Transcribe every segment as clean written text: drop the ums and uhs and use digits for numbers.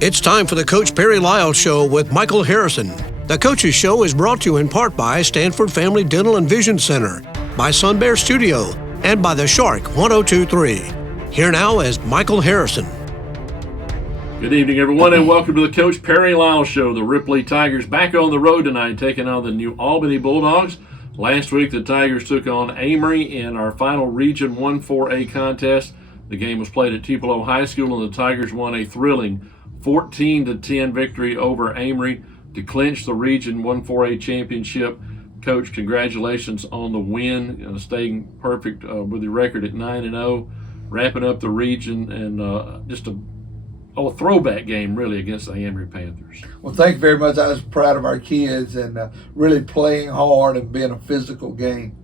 It's time for the Coach Perry Liles Show with Michael Harrison. The Coach's Show is brought to you in part by Stanford Family Dental and Vision Center, by Sun Bear Studio, and by the Shark 1023. Here now is Michael Harrison. Good evening, everyone, and welcome to the Coach Perry Liles Show. The Ripley Tigers back on the road tonight, taking on the New Albany Bulldogs. Last week, the Tigers took on Amory in our final Region 1-4A contest. The game was played at Tupelo High School, and the Tigers won a thrilling 14-10 victory over Amory to clinch the Region 1-4A championship. Coach, congratulations on the win, staying perfect with your record at 9-0, wrapping up the region, and just a throwback game, really, against the Amory Panthers. Well, thank you very much. I was proud of our kids and really playing hard and being a physical game.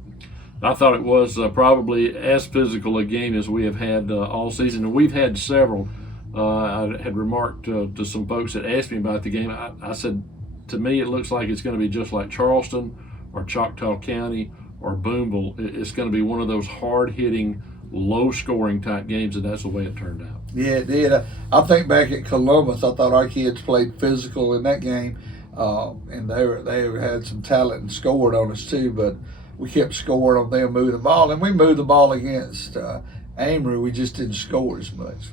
I thought it was probably as physical a game as we have had all season, and we've had several. I had remarked to some folks that asked me about the game. I said, to me, it looks like it's going to be just like Charleston or Choctaw County or Boonville. It's going to be one of those hard-hitting, low-scoring type games, and that's the way it turned out. Yeah, it did. I think back at Columbus, I thought our kids played physical in that game, and they had some talent and scored on us too, but we kept scoring on them, moving the ball, and we moved the ball against Amory. We just didn't score as much.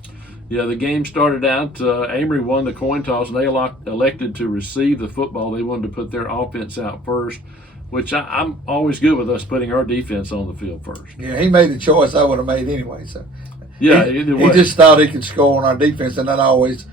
Yeah, the game started out, Amory won the coin toss, and they elected to receive the football. They wanted to put their offense out first, which I'm always good with us putting our defense on the field first. Yeah, he made the choice I would have made anyway. So yeah, he just thought he could score on our defense, and I always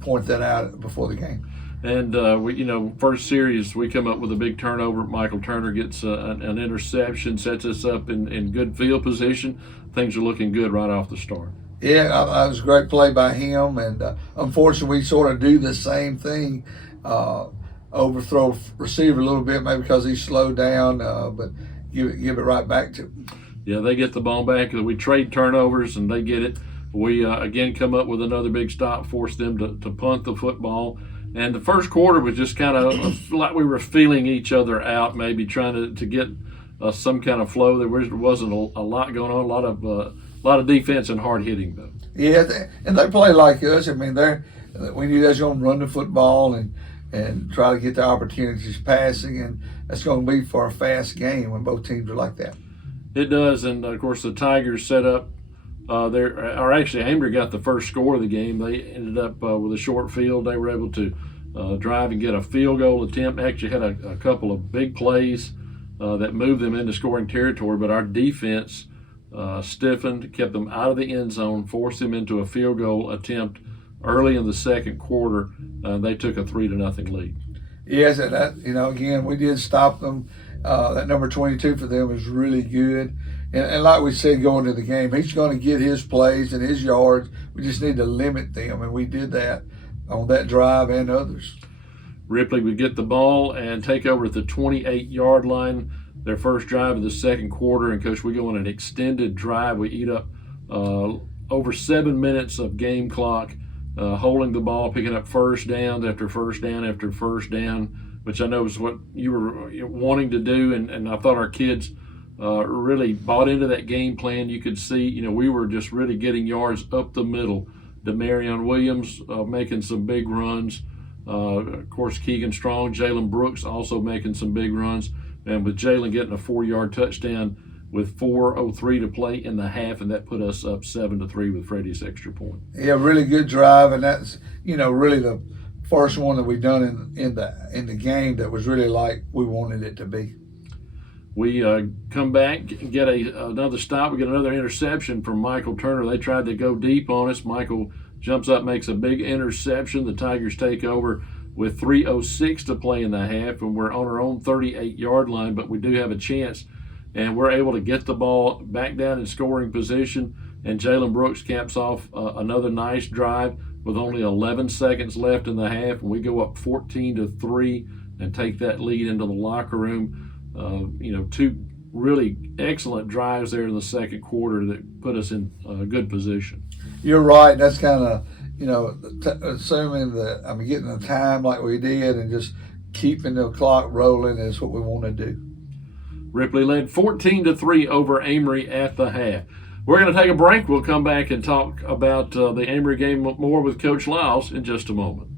point that out before the game. And first series we come up with a big turnover. Michael Turner gets an interception, sets us up in good field position. Things are looking good right off the start. Yeah, it was a great play by him, and unfortunately, we sort of do the same thing, overthrow receiver a little bit, maybe because he slowed down, but give it right back to him. Yeah, they get the ball back. We trade turnovers, and they get it. We again come up with another big stop, force them to punt the football. And the first quarter was just kind of like we were feeling each other out, maybe trying to get some kind of flow. There wasn't a lot going on, a lot of defense and hard hitting, though. Yeah, and they play like us. I mean, we knew they was going to run the football and try to get the opportunities passing, and that's going to be for a fast game when both teams are like that. It does, and of course the Tigers set up Amory got the first score of the game. They ended up with a short field. They were able to drive and get a field goal attempt. Actually had a couple of big plays that moved them into scoring territory, but our defense stiffened, kept them out of the end zone, forced them into a field goal attempt early in the second quarter. They took a 3-0 lead. Yes, and that, again, we did stop them. That number 22 for them is really good. And like we said going to the game, he's going to get his plays and his yards. We just need to limit them, and we did that on that drive and others. Ripley would get the ball and take over at the 28-yard line, their first drive of the second quarter. And, Coach, we go on an extended drive. We eat up over 7 minutes of game clock, holding the ball, picking up first down after first down after first down, which I know is what you were wanting to do. And I thought our kids really bought into that game plan. You could see, we were just really getting yards up the middle. Demarion Williams making some big runs. Of course, Keegan Strong, Jalen Brooks also making some big runs. And with Jalen getting a 4-yard touchdown with 4:03 to play in the half, and that put us up 7-3 with Freddie's extra point. Yeah, really good drive, and that's really the first one that we've done in the game that was really like we wanted it to be. We come back and get another stop. We get another interception from Michael Turner. They tried to go deep on us. Michael jumps up, makes a big interception. The Tigers take over with 3:06 to play in the half, and we're on our own 38-yard line, but we do have a chance, and we're able to get the ball back down in scoring position, and Jalen Brooks caps off another nice drive with only 11 seconds left in the half, and we go up 14-3 and take that lead into the locker room. Two really excellent drives there in the second quarter that put us in a good position. You're right. That's kind of, assuming that getting the time like we did and just keeping the clock rolling is what we want to do. Ripley led 14-3 over Amory at the half. We're going to take a break. We'll come back and talk about the Amory game more with Coach Liles in just a moment.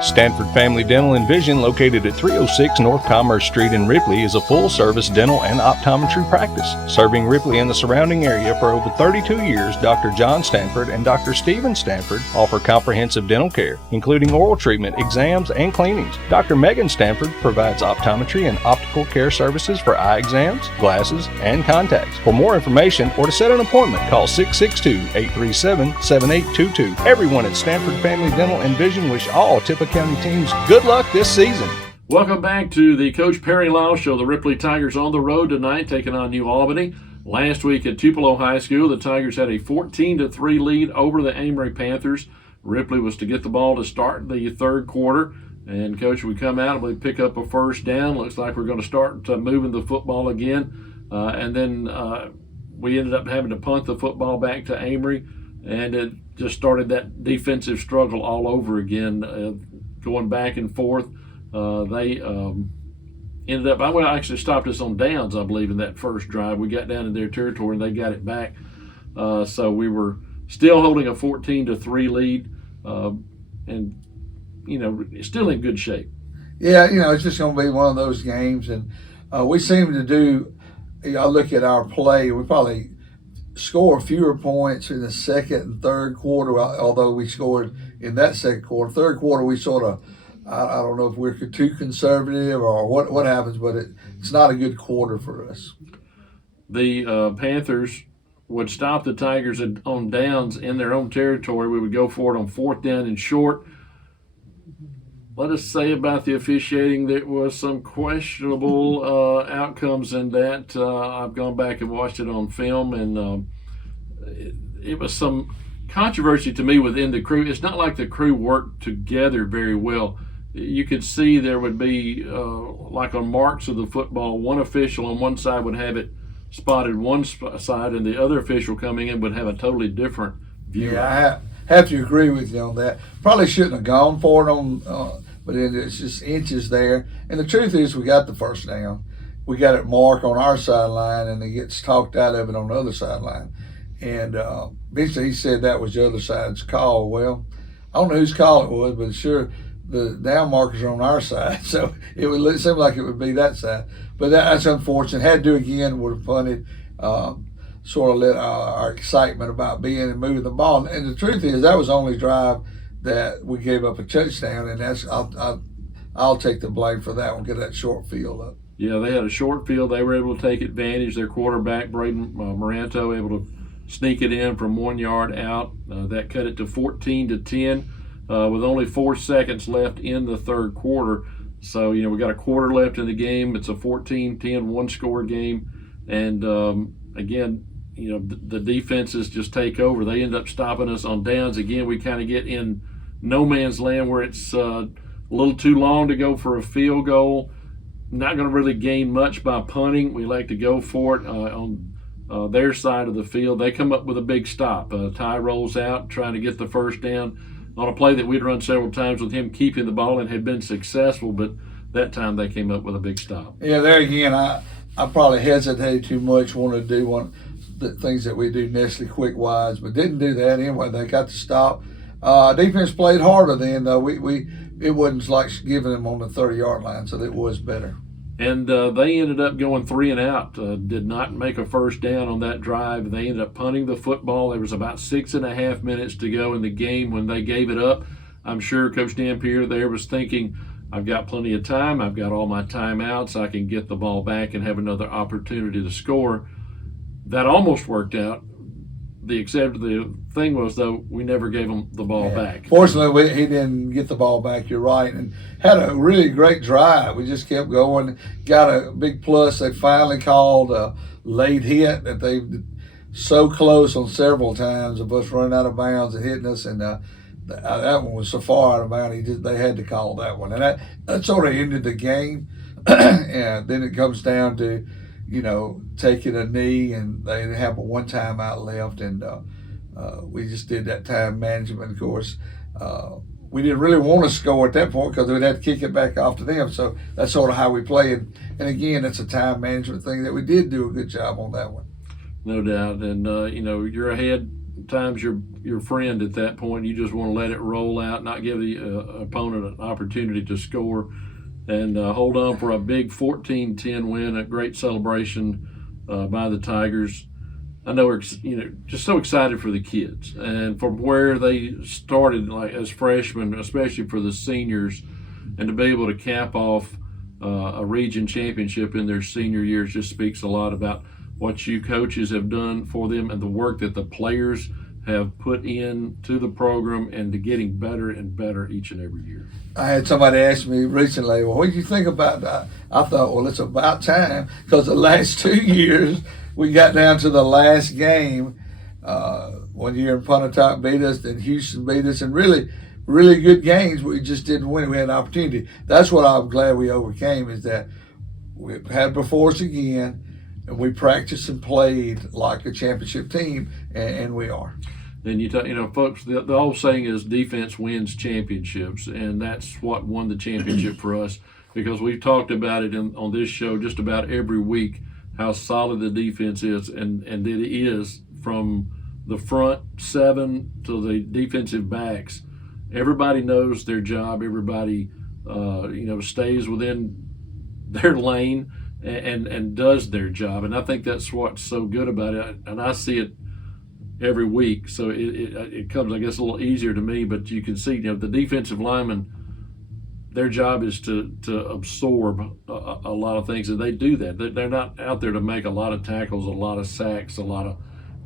Stanford Family Dental and Vision, located at 306 North Commerce Street in Ripley, is a full-service dental and optometry practice. Serving Ripley and the surrounding area for over 32 years, Dr. John Stanford and Dr. Stephen Stanford offer comprehensive dental care, including oral treatment, exams, and cleanings. Dr. Megan Stanford provides optometry and optical care services for eye exams, glasses, and contacts. For more information or to set an appointment, call 662-837-7822. Everyone at Stanford Family Dental and Vision wish all Tippah County teams good luck this season. Welcome back to the Coach Perry Liles Show. The Ripley Tigers on the road tonight, taking on New Albany. Last week at Tupelo High School, the Tigers had a 14-3 lead over the Amory Panthers. Ripley was to get the ball to start the third quarter. And, Coach, we come out and we pick up a first down. Looks like we're going to start moving the football again. And then we ended up having to punt the football back to Amory. And it just started that defensive struggle all over again. Going back and forth. They ended up, well, actually stopped us on downs, I believe, in that first drive. We got down in their territory and they got it back. So we were still holding a 14-3 lead and, still in good shape. Yeah, it's just going to be one of those games. And we seem to do, I look at our play, we probably score fewer points in the second and third quarter, although we scored in that second quarter. Third quarter, we sort of, I don't know if we're too conservative or what happens, but it's not a good quarter for us. The Panthers would stop the Tigers on downs in their own territory. We would go for it on fourth down and short. Let us say about the officiating, there was some questionable outcomes in that. I've gone back and watched it on film, and it was some controversy to me within the crew. It's not like the crew worked together very well. You could see there would be, like on marks of the football, one official on one side would have it spotted one side, and the other official coming in would have a totally different view. Yeah, I have to agree with you on that. Probably shouldn't have gone for it but it's just inches there. And the truth is, we got the first down. We got it marked on our sideline, and it gets talked out of it on the other sideline. And eventually he said that was the other side's call. Well, I don't know whose call it was, but sure, the down markers are on our side. So it would seem like it would be that side. But that's unfortunate. Had to do again, would have punted. Sort of let our excitement about being and moving the ball. And the truth is, that was the only drive that we gave up a touchdown, and that's I'll take the blame for that one, get that short field up. Yeah, they had a short field. They were able to take advantage. Their quarterback, Braden Moranto, able to sneak it in from 1 yard out. That cut it to 14-10 with only 4 seconds left in the third quarter. So, we got a quarter left in the game. It's a 14-10 one-score game. And, again, the defenses just take over. They end up stopping us on downs. Again, we kind of get in no man's land where it's a little too long to go for a field goal. Not going to really gain much by punting. We like to go for it on their side of the field. They come up with a big stop. Ty rolls out, trying to get the first down on a play that we'd run several times with him keeping the ball and had been successful, but that time they came up with a big stop. Yeah, there again, I probably hesitated too much, wanted to do one the things that we do necessarily quick-wise, but didn't do that anyway. They got to stop. Defense played harder then, though. It wasn't like giving them on the 30-yard line, so it was better. And they ended up going 3 and out, did not make a first down on that drive. They ended up punting the football. There was about 6.5 minutes to go in the game when they gave it up. I'm sure Coach Dampier there was thinking, I've got plenty of time. I've got all my timeouts. I can get the ball back and have another opportunity to score. That almost worked out. The thing was, though, we never gave him the ball back. Fortunately, he didn't get the ball back, you're right, and had a really great drive. We just kept going, got a big plus. They finally called a late hit that they so close on several times of us running out of bounds and hitting us, and that one was so far out of bounds, they had to call that one. And that sort of ended the game. And then it comes down to, taking a knee, and they have a one timeout left, and we just did that time management. Of course, we didn't really want to score at that point because we'd have to kick it back off to them. So that's sort of how we played. And again, that's a time management thing that we did do a good job on that one. no doubt. And you're ahead. Times your friend at that point. You just want to let it roll out, not give the opponent an opportunity to score, and hold on for a big 14-10 win. A great celebration by the Tigers. I know we're just so excited for the kids and from where they started, like as freshmen, especially for the seniors, and to be able to cap off a region championship in their senior years just speaks a lot about what you coaches have done for them and the work that the players have put in to the program and to getting better and better each and every year. I had somebody ask me recently, well, what do you think about that? I thought, well, it's about time, because the last 2 years we got down to the last game. 1 year in Pontotoc beat us, then Houston beat us, and really, really good games. We just didn't win. We had an opportunity. That's what I'm glad we overcame, is that we had before us again, and we practiced and played like a championship team, and we are. And folks, the old saying is defense wins championships, and that's what won the championship for us, because we've talked about it on this show just about every week, how solid the defense is, and it is from the front seven to the defensive backs. Everybody knows their job. Everybody, stays within their lane and does their job. And I think that's what's so good about it. And I see it every week. So it comes, I guess, a little easier to me. But you can see, the defensive linemen, their job is to absorb a lot of things, and they do that. They're not out there to make a lot of tackles, a lot of sacks, a lot of,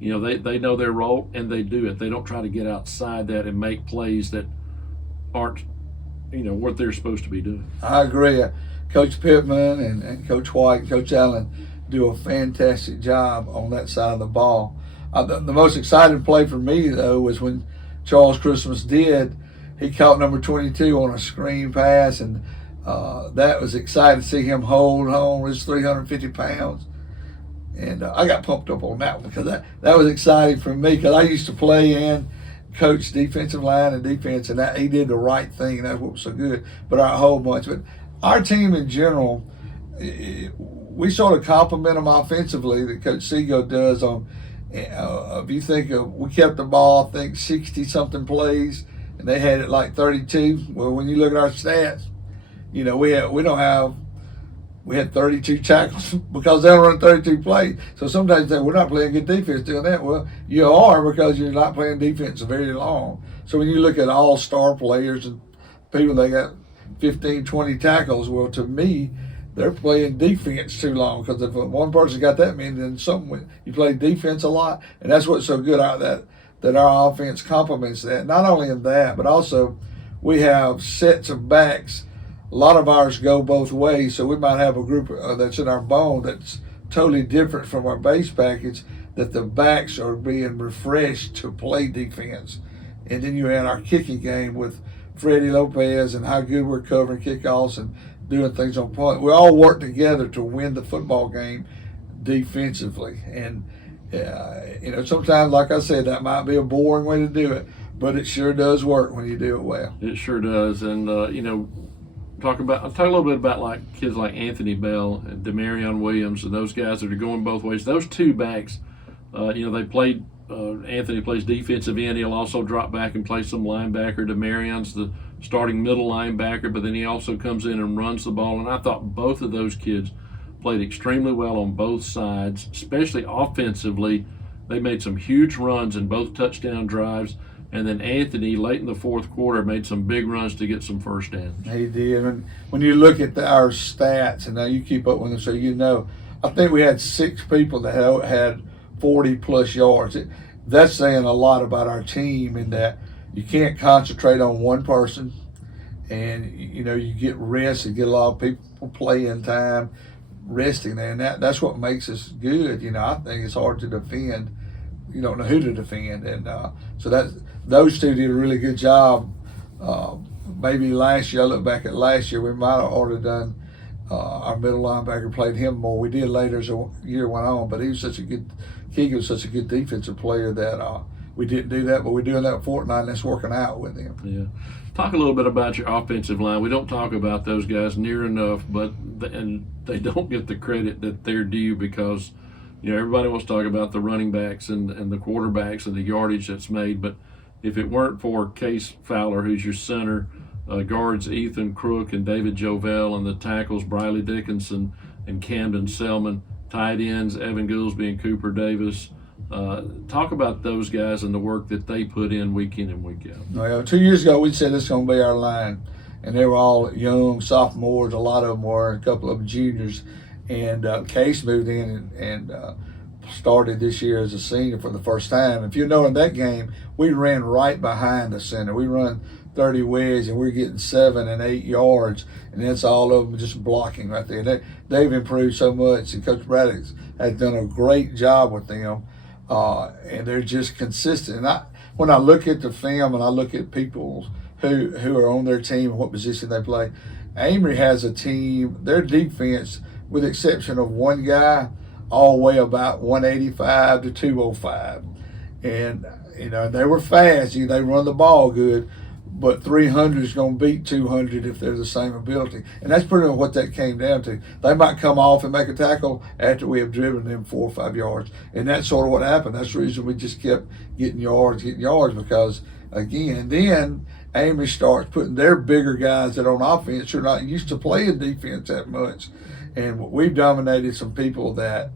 they know their role and they do it. They don't try to get outside that and make plays that aren't, what they're supposed to be doing. I agree. Coach Pittman and Coach White and Coach Allen do a fantastic job on that side of the ball. The most exciting play for me, though, was when Charles Christmas he caught number 22 on a screen pass, and that was exciting to see him hold on. He's 350 pounds. And I got pumped up on that one, because that was exciting for me, because I used to play and coach defensive line and defense, and he did the right thing, and that's what was so good. But our whole bunch, but our team in general, we sort of compliment them offensively, that Coach Seago does on. If you think we kept the ball, I think 60-something plays, and they had it like 32. Well, when you look at our stats, we had 32 tackles because they'll run 32 plays. So sometimes you say, we're not playing good defense doing that. Well, you are, because you're not playing defense very long. So when you look at all-star players and people, they got 15, 20 tackles, well, to me, they're playing defense too long, because if one person got that many, then you play defense a lot, and that's what's so good out that our offense complements that. Not only in that, but also we have sets of backs. A lot of ours go both ways, so we might have a group that's in our bone that's totally different from our base package, that the backs are being refreshed to play defense. And then you add our kicking game with Freddie Lopez and how good we're covering kickoffs and doing things on point. We all work together to win the football game defensively. And, sometimes, like I said, that might be a boring way to do it, but it sure does work when you do it well. It sure does. And, talk a little bit about like kids like Anthony Bell and Demarion Williams and those guys that are going both ways. Those two backs, they played. Anthony plays defensive end. He'll also drop back and play some linebacker. Demarion's the starting middle linebacker, but then he also comes in and runs the ball. And I thought both of those kids played extremely well on both sides, especially offensively. They made some huge runs in both touchdown drives. And then Anthony, late in the fourth quarter, made some big runs to get some first downs. He did. And when you look at our stats, and now you keep up with them, so I think we had 6 people that had 40-plus yards. That's saying a lot about our team, in that you can't concentrate on one person, and you get rest and get a lot of people playing time, resting there, and that's what makes us good. I think it's hard to defend. You don't know who to defend, and so those two did a really good job. Maybe last year, I look back at last year, we might have already done. Our middle linebacker played him more. We did later as the year went on, but Keegan was such a good defensive player that we didn't do that, but we're doing that Fortnite, and that's working out with him. Yeah. Talk a little bit about your offensive line. We don't talk about those guys near enough, and they don't get the credit that they're due, because everybody wants to talk about the running backs and the quarterbacks and the yardage that's made, but if it weren't for Case Fowler, who's your center, guards Ethan Crook and David Jovell, and the tackles Briley Dickinson and Camden Selman, tight ends Evan Goolsby and Cooper Davis. Talk about those guys and the work that they put in week and week out. Well, 2 years ago we said it's going to be our line, and they were all young sophomores. A lot of them were, a couple of them juniors. And Case moved in and started this year as a senior for the first time. If you know, in that game, we ran right behind the center. We run 30 wedge, and we're getting 7 and 8 yards, and that's all of them just blocking right there. They've improved so much, and Coach Braddock has done a great job with them, and they're just consistent. And when I look at the film and I look at people who are on their team and what position they play, Amory has a team, their defense, with the exception of one guy, all weigh about 185 to 205. And, they were fast. They run the ball good, but 300 is going to beat 200 if they're the same ability. And that's pretty much what that came down to. They might come off and make a tackle after we have driven them 4 or 5 yards. And that's sort of what happened. That's the reason we just kept getting yards, because, again, then Amory starts putting their bigger guys that on offense who are not used to playing defense that much. And we've dominated some people that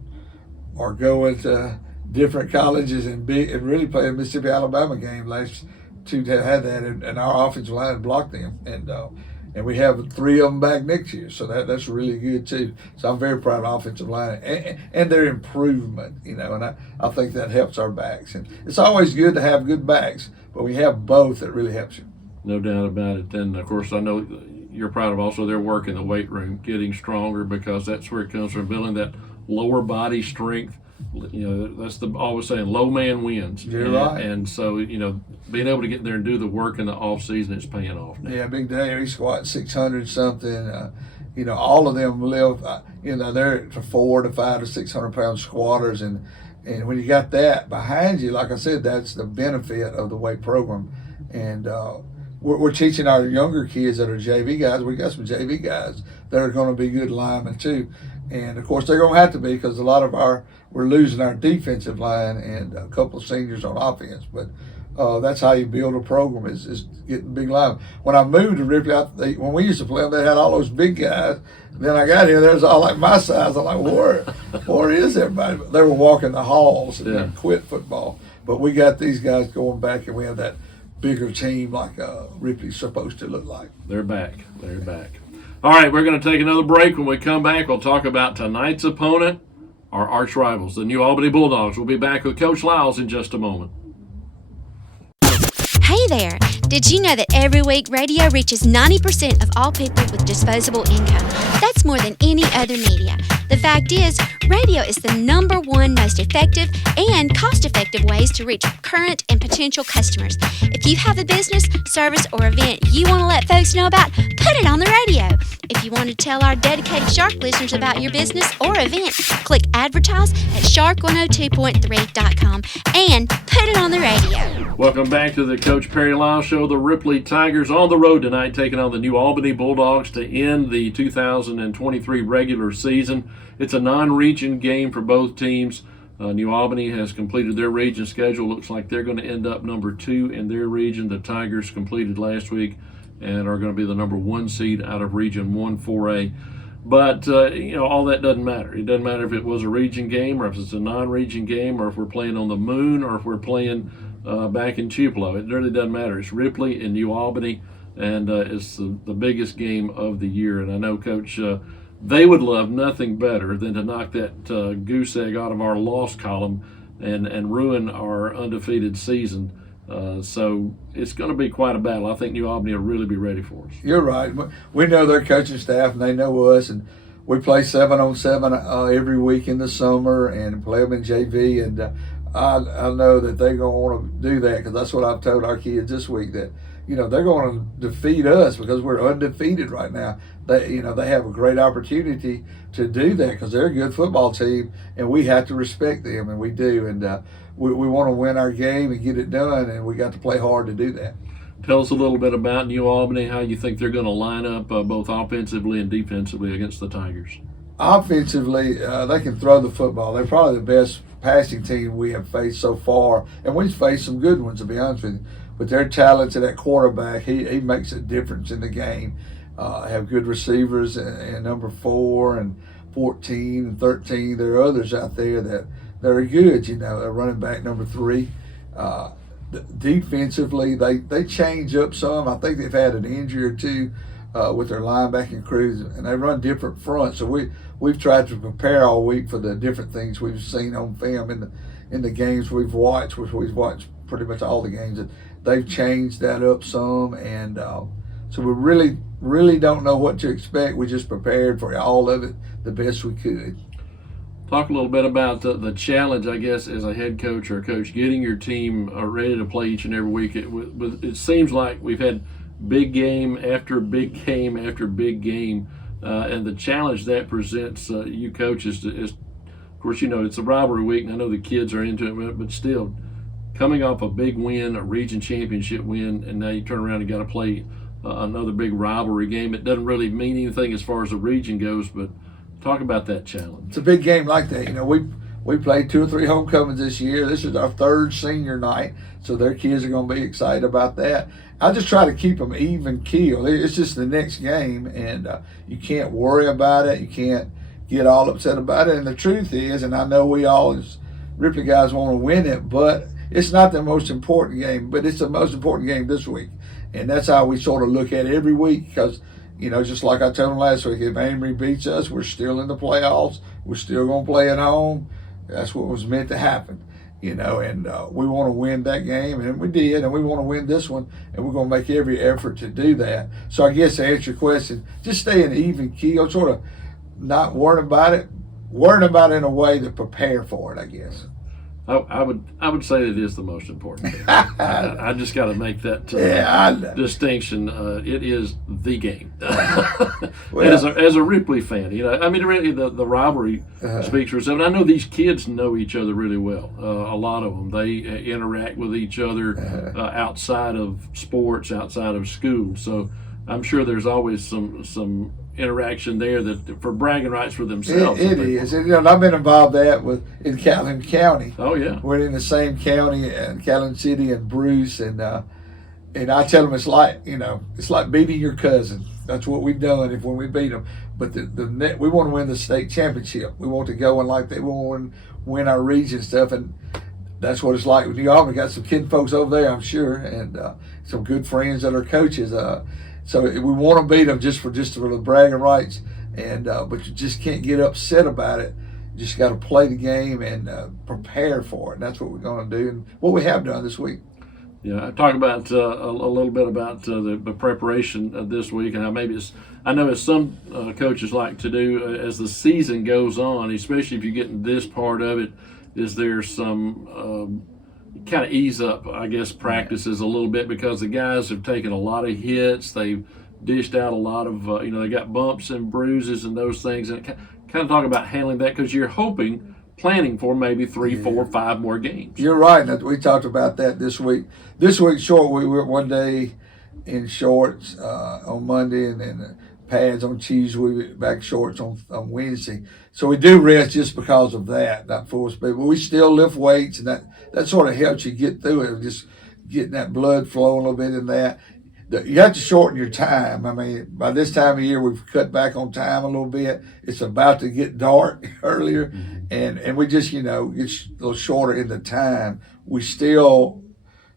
are going to different colleges and really played a Mississippi Alabama game last to had that, and our offensive line blocked them, and we have 3 of them back next year, so that's really good too. So I'm very proud of offensive line and their improvement, and I think that helps our backs. And it's always good to have good backs, but we have both that really helps you. No doubt about it. And of course, I know you're proud of also their work in the weight room, getting stronger, because that's where it comes from, building that lower body strength. That's always saying low man wins. You're right. And so, being able to get there and do the work in the off season is paying off now. Yeah, Big Dave, he squats 600 something. All of them live, they're 400 to 500 to 600 pound squatters. And when you got that behind you, like I said, that's the benefit of the weight program. And we're teaching our younger kids that are JV guys. We got some JV guys that are going to be good linemen too. And of course, they're going to have to be, because a lot of we're losing our defensive line and a couple of seniors on offense. But that's how you build a program, is getting big linemen. When I moved to Ripley, when we used to play them, they had all those big guys. Then I got here, there's all like my size. I'm like, where is everybody? But they were walking the halls and quit football. But we got these guys going back, and we have that bigger team like Ripley's supposed to look like. They're back. All right, we're going to take another break. When we come back, we'll talk about tonight's opponent, our arch rivals, the New Albany Bulldogs. We'll be back with Coach Liles in just a moment. Hey there! Did you know that every week radio reaches 90% of all people with disposable income? That's more than any other media. The fact is, radio is the #1 most effective and cost-effective ways to reach current and potential customers. If you have a business, service, or event you want to let folks know about, put it on the radio. If you want to tell our dedicated Shark listeners about your business or event, click advertise at shark102.3.com and put it on the radio. Welcome back to the Coach Perry Liles Show. The Ripley Tigers on the road tonight, taking on the New Albany Bulldogs to end the 2023 regular season. It's a non-region game for both teams. New Albany has completed their region schedule. Looks like they're going to end up number 2 in their region. The Tigers completed last week and are going to be the number 1 seed out of Region 1 4A. But, all that doesn't matter. It doesn't matter if it was a region game or if it's a non-region game or if we're playing on the Moon or if we're playing back in Tupelo. It really doesn't matter. It's Ripley and New Albany, and it's the biggest game of the year. And I know, Coach, they would love nothing better than to knock that goose egg out of our loss column and ruin our undefeated season. So it's going to be quite a battle. I think New Albany will really be ready for us. You're right. We know their coaching staff, and they know us, and we play 7-on-7 every week in the summer and play them in JV. And I know that they're going to want to do that, because that's what I've told our kids this week, that they're going to defeat us because we're undefeated right now. They have a great opportunity to do that because they're a good football team, and we have to respect them, and we do. And we want to win our game and get it done, and we got to play hard to do that. Tell us a little bit about New Albany, how you think they're going to line up both offensively and defensively against the Tigers. offensively, they can throw the football. They're probably the best passing team we have faced so far, and we've faced some good ones, to be honest with you. But their talented at quarterback, he makes a difference in the game. Have good receivers in number 4 and 14 and 13. There are others out there that are good. Running back number 3. Defensively, they change up some. I think they've had an injury or two with their linebacking crews, and they run different fronts. So we've tried to prepare all week for the different things we've seen on film in the games we've watched, which we've watched pretty much all the games. And they've changed that up some, and so we really don't know what to expect. We just prepared for all of it the best we could. Talk a little bit about the challenge, I guess, as a head coach or a coach, getting your team ready to play each and every week. It seems like we've had big game after big game after big game, and the challenge that presents you coaches is, of course, it's a rivalry week, and I know the kids are into it, but still, coming off a big win, a region championship win, and now you turn around and got to play another big rivalry game. It doesn't really mean anything as far as the region goes, but talk about that challenge. It's a big game like that. We played 2 or 3 homecomings this year. This is our 3rd senior night, so their kids are going to be excited about that. I just try to keep them even keel. It's just the next game, and you can't worry about it. You can't get all upset about it. And the truth is, and I know we all as Ripley guys want to win it, but it's not the most important game, but it's the most important game this week. And that's how we sort of look at it every week, because just like I told them last week, if Amory beats us, we're still in the playoffs. We're still going to play at home. That's what was meant to happen, and we want to win that game, and we did, and we want to win this one, and we're going to make every effort to do that. So I guess to answer your question, just stay in even keel, sort of not worrying about it in a way to prepare for it, I guess. I would say it is the most important game. I just got to make that distinction. It is the game. Well, as a Ripley fan, really the rivalry speaks for itself. And I know these kids know each other really well. A lot of them, they interact with each other outside of sports, outside of school. So I'm sure there's always some interaction there that for bragging rights for themselves. It is. And I've been involved in Calhoun County. Oh yeah, we're in the same county, Calhoun City and Bruce, and I tell them it's like beating your cousin. That's what we've done when we beat them. But we want to win the state championship. We want to go and like they want to win our region stuff, and that's what it's like with New Albany. Got some kid folks over there, I'm sure, and some good friends that are coaches. So we want to beat them just for the bragging rights, and but you just can't get upset about it. You just got to play the game and prepare for it. And that's what we're going to do, and what we have done this week. Yeah, I talk about a little bit about the preparation this week, and I know as some coaches like to do as the season goes on, especially if you get in this part of it, is there some kind of ease up, I guess, practices a little bit, because the guys have taken a lot of hits. They've dished out a lot of, they got bumps and bruises and those things. And kind of talk about handling that, because you're planning for maybe 3, 4, 5 more games. You're right. We talked about that this week. This week, we were one day in shorts on Monday, and then pads on Tuesday. We were back shorts on Wednesday. So we do rest just because of that, not full speed. But we still lift weights, and that sort of helps you get through it, just getting that blood flowing a little bit in that. You have to shorten your time. I mean, by this time of year, we've cut back on time a little bit. It's about to get dark earlier, and we just, get a little shorter in the time. We still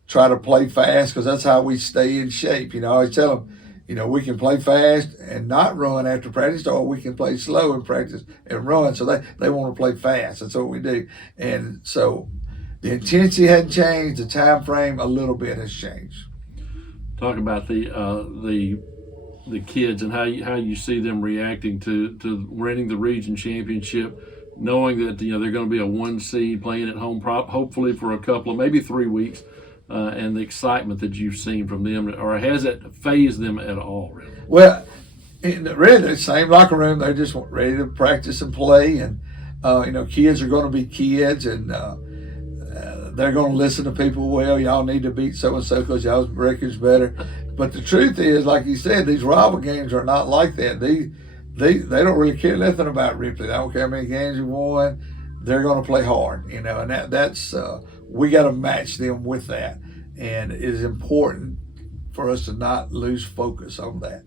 try to play fast, because that's how we stay in shape. I always tell them, we can play fast and not run after practice, or we can play slow in practice and run. So they want to play fast. That's what we do. And so the intensity hadn't changed. The time frame a little bit has changed. Talk about the kids and how you see them reacting to winning the region championship, knowing that they're going to be a 1 seed playing at home, hopefully for a couple of maybe 3 weeks. And the excitement that you've seen from them, or has it phased them at all, really? Well, in the same locker room, they're just ready to practice and play, and kids are going to be kids, and they're going to listen to people. Well, y'all need to beat so and so because y'all's record's better. But the truth is, like you said, these rival games are not like that. they don't really care nothing about Ripley. They don't care how many games we won. They're going to play hard, you know, and that's we got to match them with that, and it is important for us to not lose focus on that.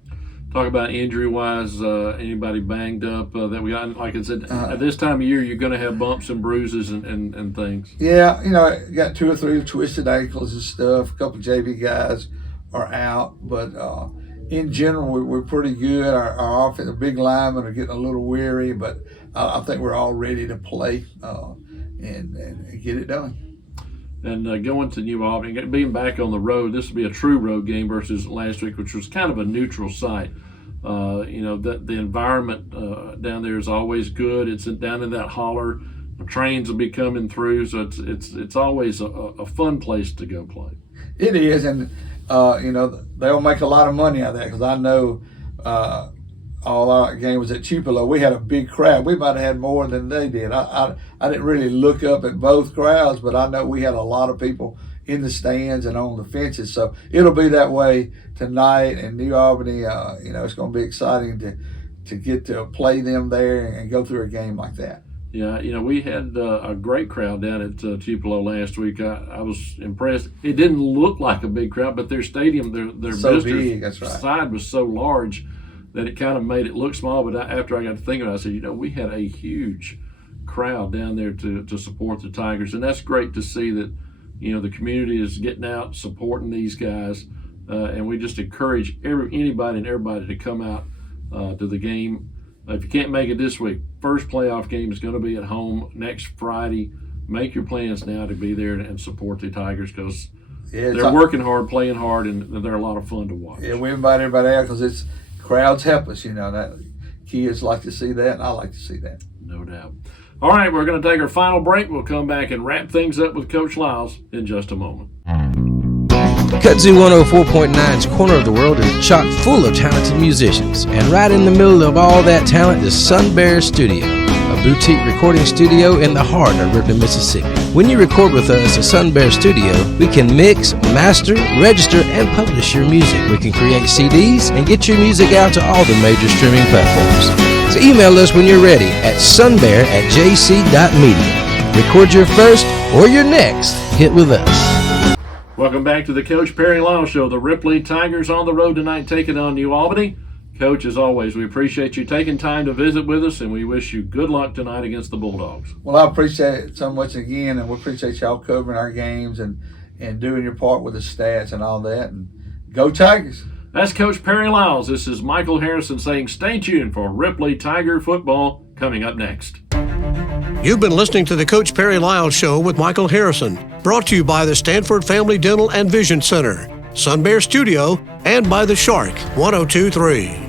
Talk about injury-wise, anybody banged up that we got? Like I said, at this time of year, you're going to have bumps and bruises and things. Yeah, you know, got 2 or 3 twisted ankles and stuff. A couple of JV guys are out, but in general, we're pretty good. Our offense, the big linemen are getting a little weary, but I think we're all ready to play and get it done. And going to New Albany, being back on the road, this will be a true road game versus last week, which was kind of a neutral site. You know, the environment down there is always good. It's down in that holler. The trains will be coming through, so it's always a fun place to go play. It is, and you know, they'll make a lot of money out of that, because I know all our game was at Tupelo. We had a big crowd. We might have had more than they did. I didn't really look up at both crowds, but I know we had a lot of people in the stands and on the fences. So it'll be that way tonight in New Albany. You know, it's going to be exciting to get to play them there and go through a game like that. Yeah, you know, we had a great crowd down at Tupelo last week. I was impressed. It didn't look like a big crowd, but their stadium, their so visitors big, that's right, side was so large that it kind of made it look small. But after I got to thinking about it, I said, you know, we had a huge crowd down there to support the Tigers, and that's great to see that, you know, the community is getting out, supporting these guys, and we just encourage anybody and everybody to come out to the game. If you can't make it this week, first playoff game is going to be at home next Friday. Make your plans now to be there and support the Tigers, because they're working hard, playing hard, and they're a lot of fun to watch. Yeah, we invite everybody out because crowds help us. You know, that kids like to see that, and I like to see that. No doubt. All right, we're going to take our final break. We'll come back and wrap things up with Coach Liles in just a moment. Kudzu 104.9's Corner of the World is chock full of talented musicians, and right in the middle of all that talent is Sun Bear Studio, a boutique recording studio in the heart of Ripley, Mississippi. When you record with us at Sun Bear Studio, we can mix, master, register, and publish your music. We can create CDs and get your music out to all the major streaming platforms. So email us when you're ready at sunbear@jc.media. Record your first or your next hit with us. Welcome back to the Coach Perry Liles Show. The Ripley Tigers on the road tonight taking on New Albany. Coach, as always, we appreciate you taking time to visit with us, and we wish you good luck tonight against the Bulldogs. Well, I appreciate it so much again, and we appreciate y'all covering our games and doing your part with the stats and all that. And go Tigers! That's Coach Perry Liles. This is Michael Harrison saying stay tuned for Ripley Tiger football coming up next. You've been listening to the Coach Perry Liles Show with Michael Harrison, brought to you by the Stanford Family Dental and Vision Center, Sun Bear Studio, and by the Shark 102.3.